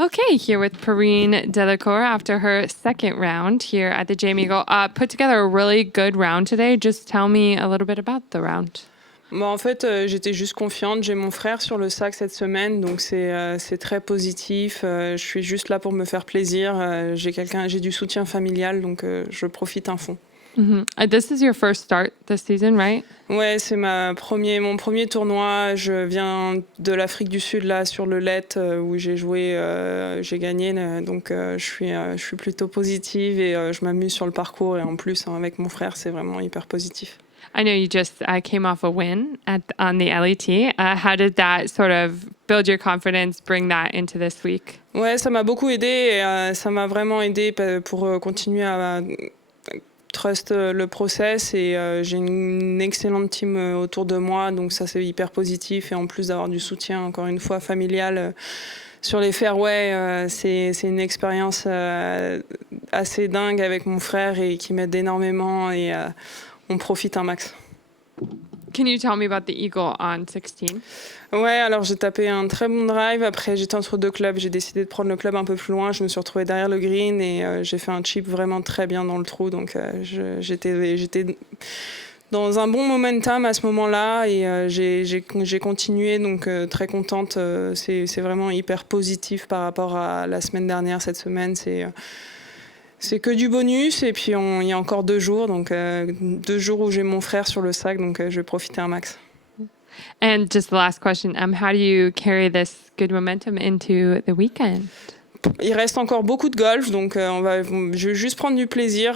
Okay, here with Perrine Delacour after her second round here at the Jamie Eagle. Put together a really good round today. Just tell me a little bit about the round. Bon, en fait, j'étais juste confiante. J'ai mon frère sur le sac cette semaine, donc c'est très positif. Je suis juste là pour me faire plaisir. J'ai du soutien familial, donc je profite à fond. This is your first start this season, right? Ouais, c'est mon premier tournoi. Je viens de l'Afrique du Sud, là, sur le LET, où j'ai joué, j'ai gagné. Donc, je suis plutôt positive et je m'amuse sur le parcours. Et en plus, hein, avec mon frère, c'est vraiment hyper positif. I know you just came off a win on the LET. How did that sort of build your confidence, bring that into this week? Ouais, ça m'a beaucoup aidé. Et, ça m'a vraiment aidé pour continuer à trust le process. Et j'ai une excellente team autour de moi. Donc ça, c'est hyper positif. Et en plus d'avoir du soutien, encore une fois, familial sur les fairways, c'est une expérience assez dingue avec mon frère et qui m'aide énormément. Et on profite un max. Can you tell me about the Eagle on 16? Ouais, alors j'ai tapé un très bon drive. Après, j'étais entre deux clubs. J'ai décidé de prendre le club un peu plus loin. Je me suis retrouvée derrière le green et j'ai fait un chip vraiment très bien dans le trou. Donc j'étais dans un bon momentum à ce moment-là et j'ai continué. Donc très contente. C'est vraiment hyper positif par rapport à la semaine dernière. Cette semaine, c'est que du bonus et puis il y a encore 2 jours, donc 2 jours où j'ai mon frère sur le sac, donc je vais profiter un max. And just the last question, how do you carry this good momentum into the weekend? Il reste encore beaucoup de golf, donc je vais juste prendre du plaisir.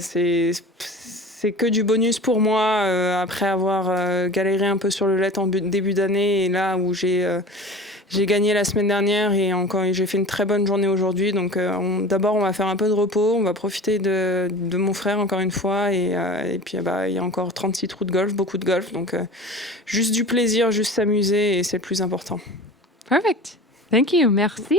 C'est que du bonus pour moi après avoir galéré un peu sur le LED en début d'année et là où j'ai gagné la semaine dernière et encore j'ai fait une très bonne journée aujourd'hui. Donc d'abord on va faire un peu de repos, on va profiter de mon frère encore une fois et puis il y a encore 36 trous de golf, beaucoup de golf. Donc juste du plaisir, juste s'amuser et c'est le plus important. Perfect. Thank you. Merci.